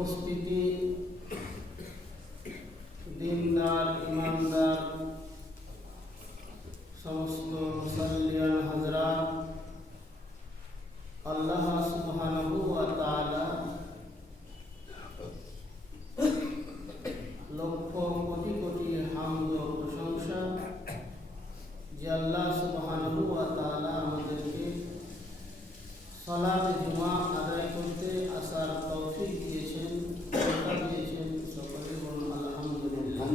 উপস্থিতি দিনদার ইমানদার সমস্ত মুসল্লিয়ান হযরত আল্লাহ সুবহানাহু ওয়া তাআলা লক্ষ কোটি কোটি হামদ ও প্রশংসা যে আল্লাহ সুবহানাহু ওয়া তাআলা আমাদেরকে সালাত জুমা আদায় করতে আসার তৌফিক দিয়েছেন, সকলে বলুন আলহামদুলিল্লাহ।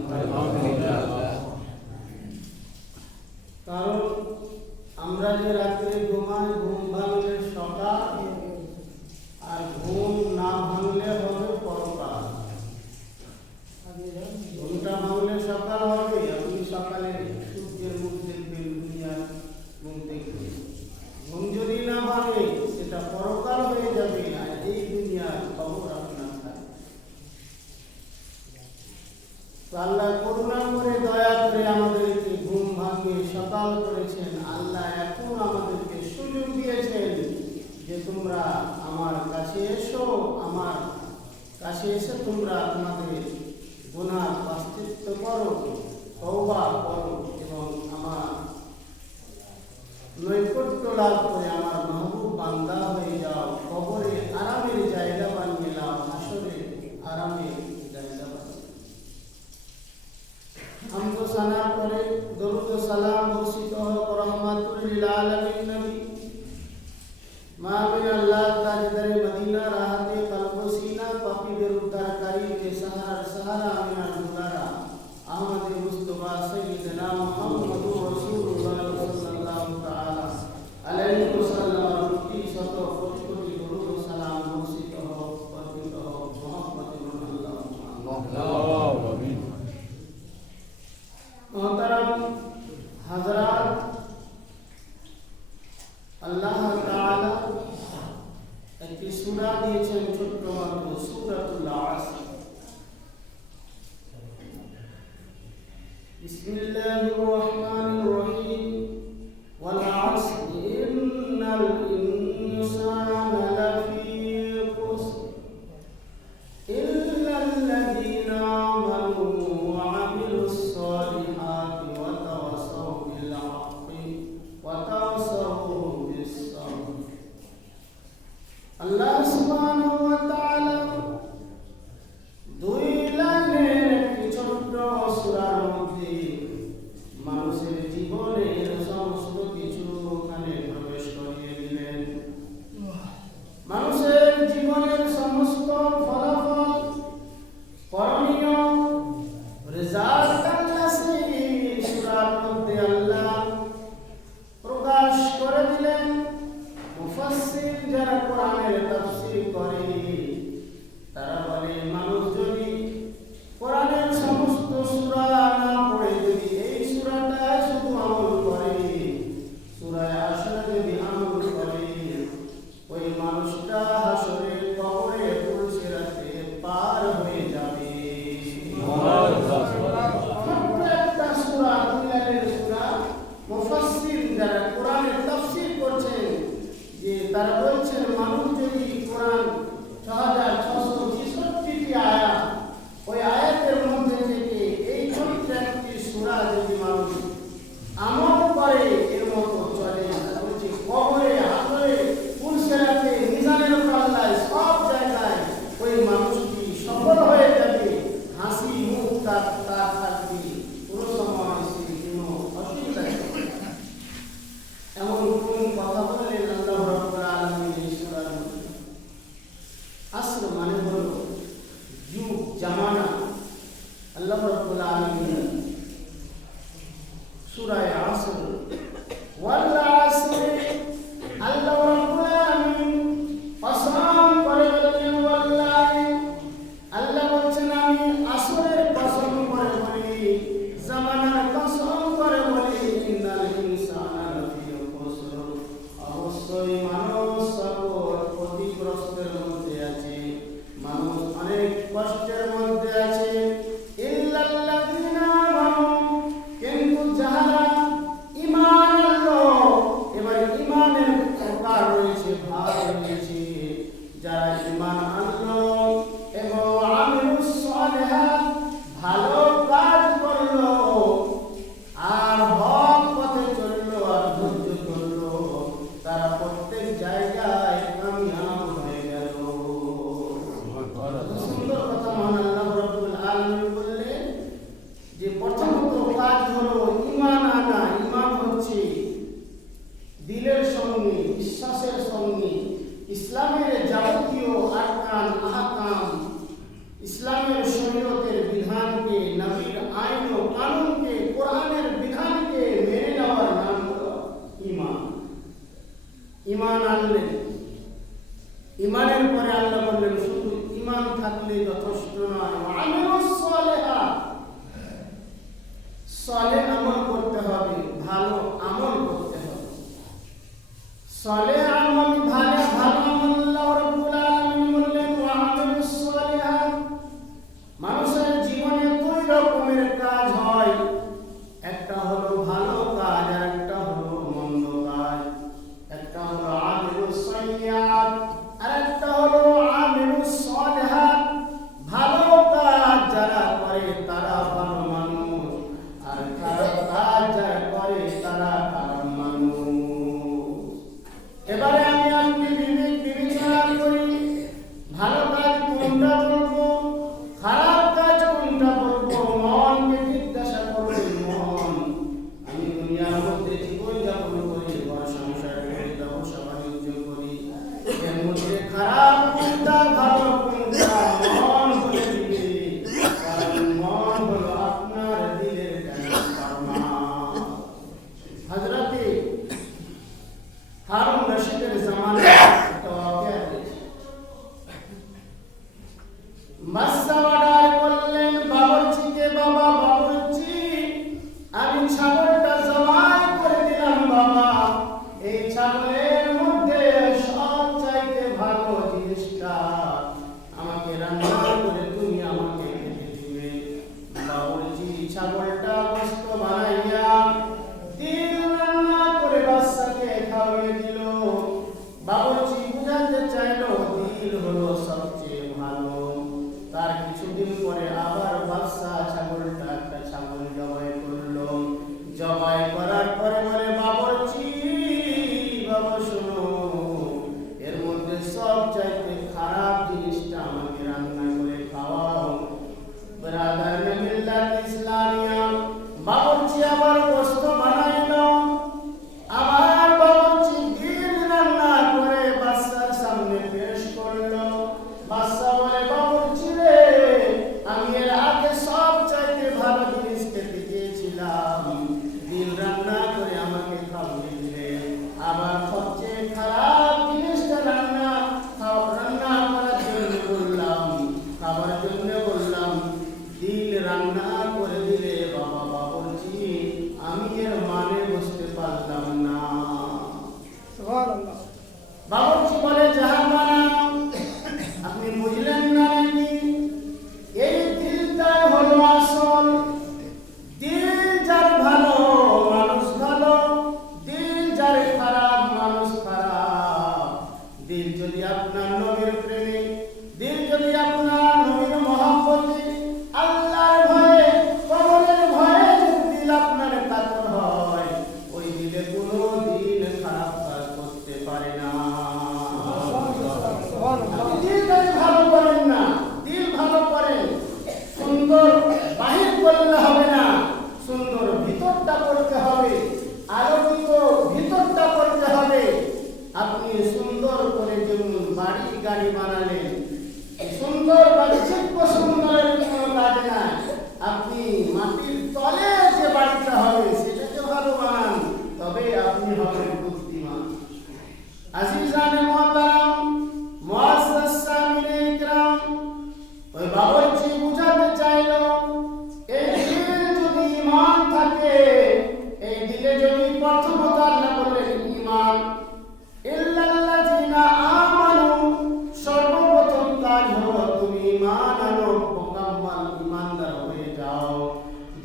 কারণ আমরা যে রাত্রে ঘুমাই, ঘুম ভাঙলে সকাল, আর ঘুম না ভাঙলে হবে পরকাল। ঘুমটা ভাঙলে সকাল হবে, আপনি সকালে সূর্যের মুখ দেখবেন, দুনিয়ার মুখ দেখবেন। ঘুম যদি না ভাঙে সেটা পরকাল হয়ে যাবে, আর এই দুনিয়ার খবর আপনার থাকবে। আল্লাহ করুণা করে দয়া করে আমাদেরকে ঘুম ভাঙিয়ে সকাল করেছেন। আল্লাহ এখন আমাদেরকে সুযোগ দিয়েছেন যে তোমরা আমার কাছে এসো, আমার কাছে এসে তোমরা তোমাদের গুনাহ প্রায়শ্চিত্ত করো, তওবা করো এবং আমার নৈকট্য লাভ করে আমার মাহবুব বান্দা হয়ে যাও। কবরে আরামের জায়গা বানিয়ে নাও, হাসরে আরামের জায়গা বানিয়ে। হামদ ও সানা করে দরুদ ও সালাম বর্ষিত হোক রহমাতুল লিল আলামিন নবী মাহবিব আল্লাহ তাজদারে মদিনা রাহতে কলব ও সিনা পাপীদের উদ্ধারকারী বেসাহারা সাহারা আমিনার দুলারা আহমদ মুস্তাফা সাইয়্যিদনা মুহাম্মদুর রাসূলুল্লাহ সাল্লাল্লাহু তাআলা আলাইহি ওয়াসাল্লাম রুটি শত কোটি কোটি দরুদ ও সালাম বর্ষিত হোক, বর্ষিত হোক মুহাম্মদুর রাসূলুল্লাহ। আল্লাহু আমিন। মোহতারাম হযরত, আল্লাহ তাআলা একটি সূরা দিয়েছেন, ছোট্ট মাত্র সূরাতুল আসর। বিসমিল্লাহির রহমানির রহিম। ওয়াল আসর ইন্নাল ইনসানা লাফি খুসর ইল্লাল্লাযীনা আমানু ওয়া আমিলুস সালিহাতি ওয়া তাওয়াসাউ বিল হাক্কি ওয়া তাওয়াসাউ বিস সাবর। আল্লাহ সুবহানাহু ওয়া তাআলা দুই লাইনের একটি ছোট্ট সূরার মধ্যে মানুষের জীবনের সমস্ত কিছু ওখানে প্রবেশ করিয়ে দিলেন। মানুষের জীবনের সমস্ত ফলাফল, করণীয়, রেজাল্ট আল্লাহ সেই সূরার মধ্যে আল্লাহ প্রকাশ করে দিলেন। মুফাসসির যারা কোরআনের তাফসীর করে তারা বলে, মানুষ যদি কোরআনের সমস্ত সূরা না পড়ে যদি এই সূরাটায় শুধু আমল করে, সূরা আসর যদি আমল করে, ওই মানুষটা হাসরের কবরে পুলসিরাতে পার হয়ে যাবে। একটা সূরা, দুনিয়ার সূরা, মুফাসসির যারা কোরআনের তাফসীর করছেন যে তারা বলছেন ইমানের পরে আল্লাহ বললেন শুধু ইমান থাকলে যথেষ্ট নয়, আমিলুস সালিহাত, সালেহ আমল করতে হবে, ভালো আমল করতে হবে। সালেহ আমল, ভালো আমল আল্লাহ রাব্বুল আলামিন বললেন ওয়া আমিলুস সালিহাত। মানুষের জীবনে দুই রকমের কাজ হয়, একটা হলো ভালো কাজ আর একটা হলো মন্দ কাজ। একটা হলো আমিলুস সালিহাত আর একটা হলো আমিলুস সালিহাত। ভালো কাজ যারা করে তারা ভালো মানুষ, আর খারাপ কাজ যারা করে তারা খারাপ মানুষ। এবারে আমি আপনি বিবেচনা করি, ভালো কাজ কোনটা করবো, খারাপ কাজ কোনটা করবো। মনকে জিজ্ঞাসা করবেন, মন, আমি দুনিয়ার মধ্যে জীবন যাপন করি, ঘর সংসার করি, ব্যবসা বাণিজ্য করি, এর মধ্যে খারাপ কোনটা ভালো কোনটা মন বলে দিবে, কারণ মন হলো আপনার দিলের ট্রান্সফরমার। হযরতে হারুন রশিদের জামানায় একটা ওয়াকিয়া হয়েছে। বাদশা অর্ডার করলেন বাবুর্চিকে, বাবা বাবুর্চি, আমি ছাগলটা জবাই করে দিলাম বাবা, এই ছাগলের মধ্যে সব চাইতে ভালো জিনিসটা আমাকে রান্না করে তুমি আমাকে খেতে দিবে। বাবুর্চি ছাগলটা গোশত বানাইয়া দিল রান্না করে বাদশাকে খাওয়িয়ে দিল। বাবুর্চি বুঝাতে চাইলো দিল হলো সবচেয়ে ভালো। তার কিছুদিন পরে আবার বাদশা ছাগলটা একটা ছাগল জবাই করলো। জবাই করার পরে বলে বাবুর্চি, বাবা শোনো, এর মধ্যে সব চাইতে খারাপ জিনিসটা আমাকে রান্না করে খাওয়াও। ব্রাদার মিল্লাত ইসলামিয়া, বাবুর্চি আবার গোশত বানাইলো। আবার বাবুর্চি দিল রান্না করে বাদশার সামনে পেশ করলো। বাদশা বলে বাবুর্চি রে, আমি এর আগে সব চাইতে ভালো জিনিস খেতে চেয়েছিলাম, দিল রান্না করে আমাকে খাওয়িয়ে দিলে, আবার সবচেয়ে খারাপ জিনিসটা রান্না করার জন্য বললাম, খাবার জন্য বললাম, দিল রান্না করে দিলে বাবা বাবুর্চি, আমি এর মানে বুঝতে পারলাম না। সুবহানাল্লাহ। বাবুর্চি বলে জাহান্নামা, আপনি বুঝলেন না নাকি? এই দিলটাই হলো আসল। দিল যার ভালো মানুষ ভালো, দিল যার খারাপ মানুষ খারাপ। দিল যদি আপনার নবীর প্রেমে, দিল যদি আপনার নবীর মহব্বতে, আল্লাহর ভয়ে, কবরের ভয়ে যদি দিল আপনার কাতর হয়, ওই দিলে কোনো দিন খারাপ কাজ করতে পারে না। দিল যদি ভালো করেন না, দিল ভালো করেন, সুন্দর বাহির করলে হবে না, সুন্দর ভিতরটা করতে হবে, আলোকিত ভিতরটা করতে হবে। আপনি সুন্দর করে যেমন বাড়ি গাড়ি বানালেন, সুন্দর বাহ্যিক সুন্দরের কোনো কাজ নাই, আপনি মাটির তলে যে বাড়িটা হবে সেটাকে ভালো বানান, তবে আপনি হবেন বুদ্ধিমান। আজিজানে মুহতারাম, মুআজ্জাজ সামিনে ইকরাম, ওই বাবুর্চি বুঝাতে চাইলো এই দিল যদি ঈমান থাকে, এই দিলে যদি প্রথমত আল্লাহ বললেন ঈমান, ইল্লাল্লাযিনা আমানু, সর্বপ্রথম কাজ হলো তুমি ঈমান আনো, মুকাম্মাল ঈমানদার হয়ে যাও।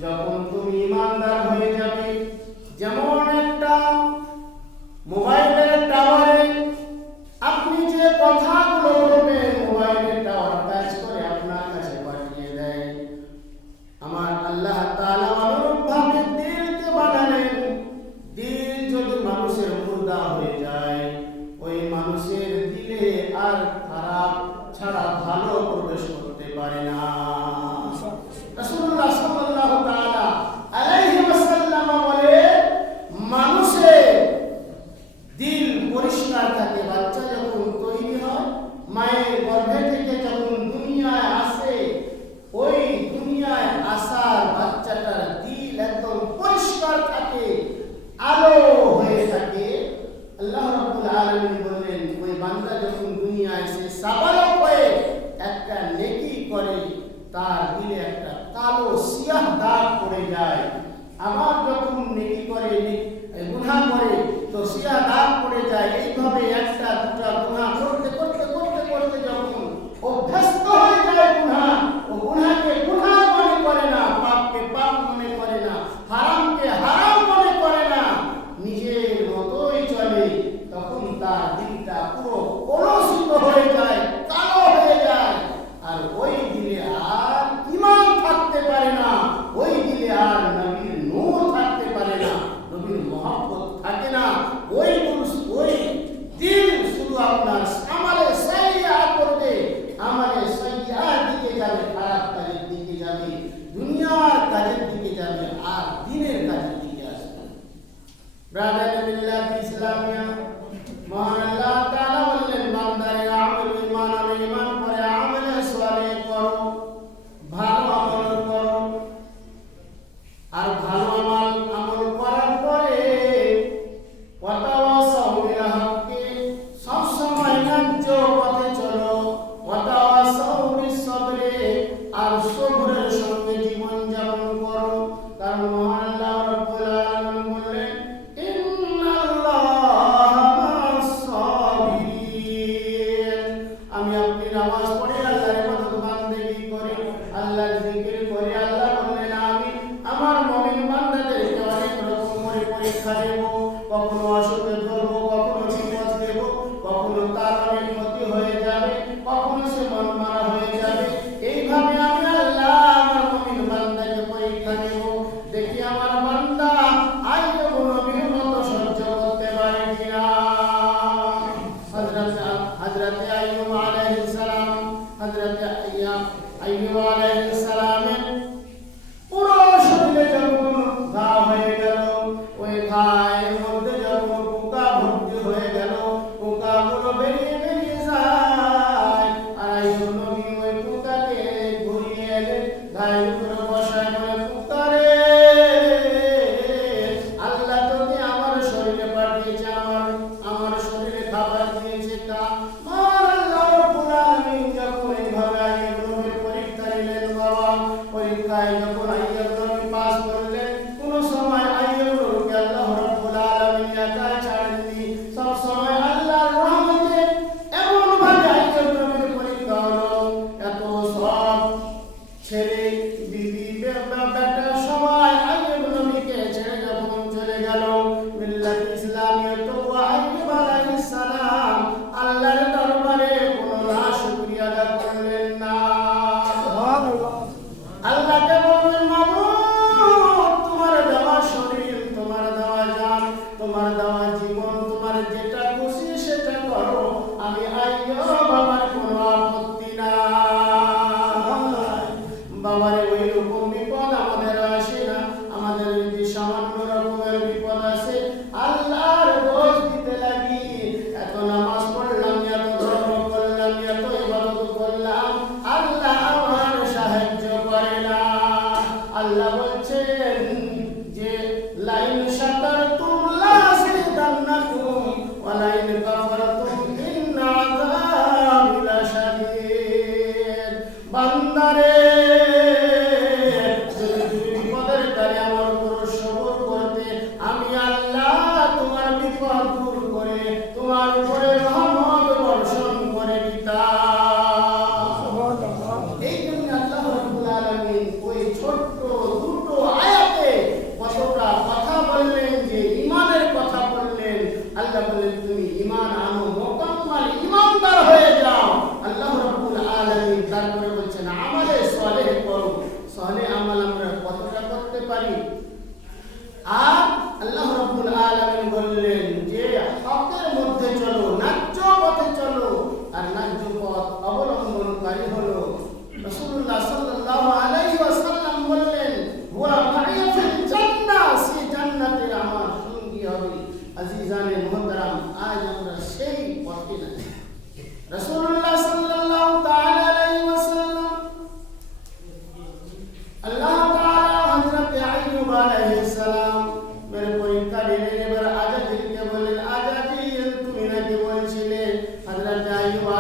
যখন তুমি ঈমানদার হয়ে যাবে, যেমন একটা মোবাইলের টাওয়ারে আপনি যে কথাগুলো বলবেন, মোবাইলের টাওয়ার কাজ করে আপনার কাছে পাঠিয়ে দেয়। আমার আল্লাহ তাআলা অনুরূপভাবে দিলকে বানালেন। দিল যদি মানুষের মুর্দা হয়ে যায়, ওই মানুষের দিলে আর খারাপ ছাড়া ভালো প্রবেশ করতে পারে না। রাসূলুল্লাহ সাল্লাল্লাহু তাআলা আলাইহি ওয়াসাল্লাম বলে, মানুষের দিল পরিষ্কার থাকে। বাচ্চা যখন তৈরি হয়, মায়ের গর্ভে থেকে যখন দুনিয়ায় আসে, ওই দুনিয়ায় আসার বাচ্চাটার দিল একদম পরিষ্কার থাকে, আলো হয়ে থাকে। আল্লাহ রাব্বুল আলামিন বললেন, ওই বান্দা যখন দুনিয়া দুনিয়ায় সে সাবালক হয়ে একটা নেকি করে, তার দিলে একটা কালো সিয়াহ দাগ পড়ে যায়। আবার যখন নেকি করে, গুনাহ করে, তো সিয়াহ দাগ পড়ে যায়। এইভাবে একটা দুটা গুনাহ করতে করতে করতে করতে যখন অভ্যস্ত হয়ে যায় গুনাহ, ও গুনাহকে গুনাহ মনে করে না, পাপকে পাপ মনে করে না, হারামকে হারাম মনে করে না, নিজের মতোই চলে, তখন তার দিলটা পুরো কলুষিত হয়ে যায়, কালো হয়ে যায়। আর ওই দিলে আর ঈমান থাকতে পারে না, ওই দিলে আর নবীর নূর থাকতে পারে না, নবীর মহব্বত থাকে না। ওই দিল শুধু আপনার আমালে সাইয়্যা করবে, আমালে সাইয়্যা দিকে যাবে, খারাপ কাজের দিকে যাবে, দুনিয়ার কাজের দিকে যাবে, আর দিনের কাজের দিকে আসবে। ব্রাদার বিল্লাহ ইসলামিয়া, মহান আল্লাহ তাআলা বললেন, বান্দারে আমল ঈমান আর ঈমান পরে আমলে সালেহ করো, ভালো আমল করো। আর ভালো আমল করার পরে ওয়াতাওয়াসাউ বিল হাক্কি, সব সময় ন্যায্য পথে চলো, ওয়াতাওয়াসাউ বিস সাবরি, আর সবরের সঙ্গে জীবন যাপন করো। কারণ মহান আল্লাহ রাব্বুল আলামিন বললেন, ইন্নাল্লাহা মা'আস সাবিরিন। আমি আপনি নামাজ পড়ি, আল্লাহর ইবাদত বান্দেগি করি, আল্লাহর জিকির করি। আল্লাহ বললেন, আমি আমার মুমিন বান্দাদেরকে অনেক রকম পরীক্ষা দেব, কখনো অসুখে ধরবো, কখনো বিপদ দেব, কখনো তার অনেক ক্ষতি হয়ে যাবে, কখনো সে মন মারা হয়ে যাবে। এইভাবে আমি আল্লাহ আমার মুমিন বান্দাকে পরীক্ষা দেব, দেখি আমার বান্দা আইয়ুব নবীর মতো সহ্য করতে পারে কিনা। হযরত আইয়ুব আলাইহিস সালাম, হযরত আইয়ুব আলাইহিস সালামের পুরো শরীরে যখন ঘা হয়ে গেল, ওই ঘায়ের মধ্যে যখন পোকা ভর্তি হয়ে গেল, পোকাগুলো বেরিয়ে বেরিয়ে যায়, আর আইয়ুব নবী ওই পোকাকে ঘুরিয়ে এনে ঘায়ের উপরে বসায় বলে, পোকা রে, আল্লাহ তোকে আমার শরীরে পাঠিয়েছে, আমার শরীরে খাবার দিয়েছে। তা আল্লাহ রাব্বুল আলামিন যখন এইভাবে আইয়ুব নবীর পরীক্ষা নিলেন, বাবা পরীক্ষায় যখন আইয়ুব নবী পাস করলেন, কোন সময় আইয়ুব নবীকে আল্লাহ রাব্বুল আলামিন একা ছাড়েননি। সব সময় আল্লাহর রহমতে এমন ভাবে আইয়ুব নবীর পরীক্ষা হলো, এত সব ছেলে বিবি বেটা সবাই আইয়ুব নবীকে ছেড়ে যখন চলে গেল মিল্লাত ইসলামিয়া, তো আইয়ুব আলাইহিস সালাম আল্লাহর দরবারে কোনো শুকরিয়া আদা করলেন না। আল্লাহকে বললেন, মাবুদ, তোমার দেওয়া শরীর, তোমার দেওয়া জান, তোমার দেওয়া জীবন, তোমার যেটা খুশি সেটা করো, আমি আইয়ুব আমার কোনো আপত্তি নাই। বাবারে ওই রকম বিপদ আমাদের আসে না, আমাদের যদি সামান্য রকমের বিপদ আসে, আল্লাহর দোষ দিতে লাগি, এত নামাজ পড়লাম, এত ধর্ম করলাম, এত ইবাদত করলাম, আল্লাহ আমার সাহায্য করে না। আল্লাহ বলছেন যে, লাইন শাকারতুম লাযিদান্নাকুম ওয়া লাইন কাফারতুম ইন্না আযাবি লাশাদীদ। বান্দারে, যদি তুমি বিপদের কালে আমার উপর সবর করতে, আমি আল্লাহ তোমার বিপদ দূর করে তোমার উপরে রহমত বর্ষণ করে দিতাম। এই জন্য আল্লাহ রাব্বুল আলামিন ওই ছোট্ট দুটো আয়াতে কতটা কথা বললেন, যে ঈমানের কথা বললেন। আল্লাহ বললেন, তুমি ঈমান আনো, মোকাম্মাল ঈমানদার হয়ে যাও। আল্লাহ রাব্বুল আলামিন তারপরে বলছেন, আমালে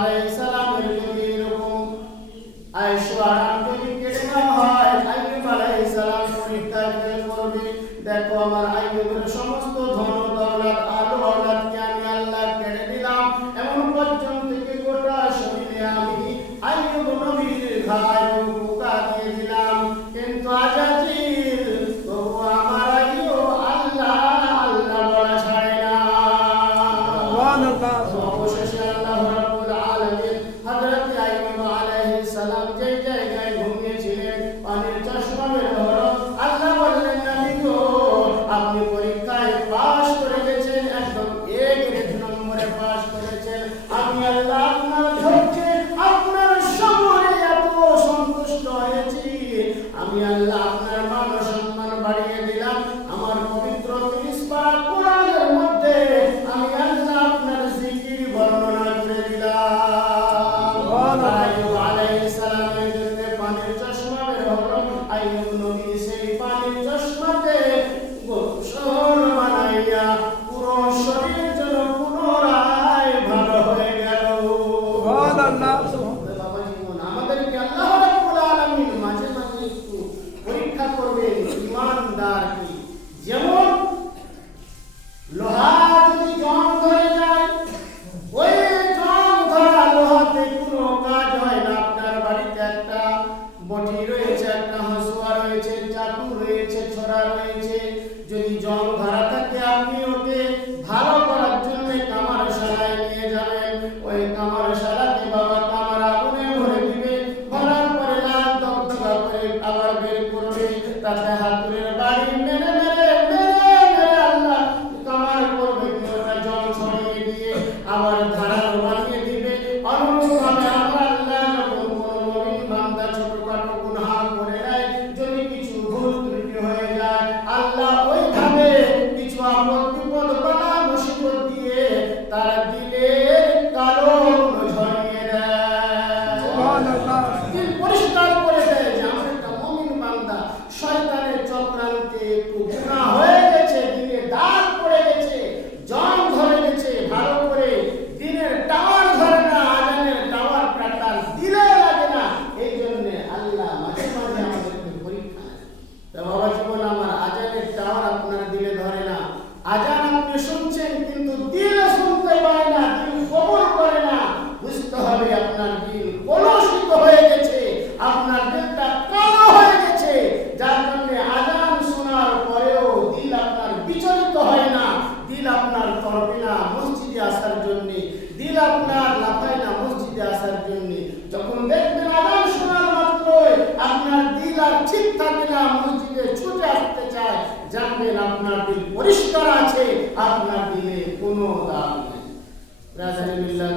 আলাইহিস সালামের যদি এরকম আয়েশা আরাম যদি কেড়ে নেওয়া হয়, আইয়ুব আলাইহিস সালাম পরীক্ষায় ফেল করবে। দেখো আমার আইয়ুবের সমস্ত ধন দৌলত আলো আওলাদকে আমি আল্লাহ কেড়ে দিলাম, এমন পর্যন্ত থেকে গোটা শরীরে আমি আইয়ুব নবীর ঘায়ে পোকা দিয়ে দিলাম, কিন্তু আজাজিল তবু আমার আইয়ুব আল্লাহ আল্লাহ বলা ছাড়ে না। অবশেষে আল্লাহ রাব্বুল আলামিন হযরত আইয়ুব আলাইহিস সালাম যে জায়গায় ঘুমিয়েছিলেন পানির চশমা বের হলো। আল্লাহ বললেন, নবী গো, আপনি পরীক্ষায় পাস করে গেছেন, একদম এ গ্রেড নম্বরে পাস করেছেন। আমি আল্লাহ আপনার ধৈর্যে আপনার সবরে এত সন্তুষ্ট হয়েছি, আমি আল্লাহ আপনার মান সম্মান বাড়িয়ে দিলাম। আমার পবিত্র 30 পারা কোরআনের মধ্যে আমি আল্লাহ আপনার জিকির বর্ণনা করে দিলাম। আইয়ুব আলাইহিস সালামের জন্য পানির চশমা বের হলো। আইয়ুব নবী সেই পানির চশমাতে গোসল বানাইয়া পুরো শরীর যেন পুনরায় ভালো হয়ে গেল। আমাদেরকে আল্লাহ রাব্বুল আলামিন মাঝে মাঝে একটু পরীক্ষা করবেন ঈমানদার কি। যেমন লোহা যদি জং ধরে যায়, ওই জং ধরা লোহাতে কোনো কাজ হয় না। আপনার বাড়িতে একটা বটি রয়েছে, একটা হাসুয়া রয়েছে, চাকু রয়েছে, ছড়া রয়েছে, যদি জং ধরা থাকে আপনি ওকে ভালো করার জন্য কামারশালায় নিয়ে যাবেন। ওই কামারশালাতে বাবা কামার আগুনে ভরে দিবে, ভরার পরে লাল দগদগা করে আবার বের করবে, তাতে হাতুড়ের বাড়ি মেরে মেরে আল্লাহ কামার করবে, ওটা জং ছড়িয়ে দিয়ে আবার ধারালো বানিয়ে দিবে। অনুরূপভাবে আমার আল্লাহ যখন কোনো মুমিন বান্দা ছোটখাটো গুনাহ করে নেয়, যদি কিছু ভুল ত্রুটি হয়ে যায়, আল্লাহ ওইভাবে কিছু আপদ বিপদ বালা মুসিবত দিয়ে তার দিলের কালো ঝরিয়ে দেয়, দিল পরিষ্কার করে দেয় যে আমার একটা মুমিন বান্দা শয়তানের চক্রান্তে একটু গুনাহ হয়ে গেছে, দিলে দাগ পড়ে গেছে, জং ধরে গেছে, ভালো করে দিনের টাওয়ার ধরে না, আজানের টাওয়ার প্যাটার দিলে লাগে না। এই জন্য আল্লাহ মাঝে মাঝে আমাদেরকে পরীক্ষা নেয়। তা বাবা জীবন আমার আজানের টাওয়ার আপনার দিলে ধরে না, আজান আপনি শুনছেন কিন্তু দিলে শুনতে পায় না, দিল কবুল করে না, বুঝতে হবে আপনার দিল কলুষিত হয়ে গেছে, আপনার দিলটা কালো হয়ে গেছে, যার জন্য আজান শোনার পরেও দিল আপনার বিচলিত হয় না, দিল আপনার তরবে না মসজিদে আসার জন্য, দিল আপনার লাফায় না মসজিদে আসার জন্য। যখন দেখবেন আজান শোনার মাত্রই আপনার দিল আর ঠিক থাকে না, মসজিদে ছুটে আসতে চায়, জানবেন আপনার দিল পরিষ্কার আছে, আপনার দিলে কোনো দাগ নেই। রাজানি বিল্লাহ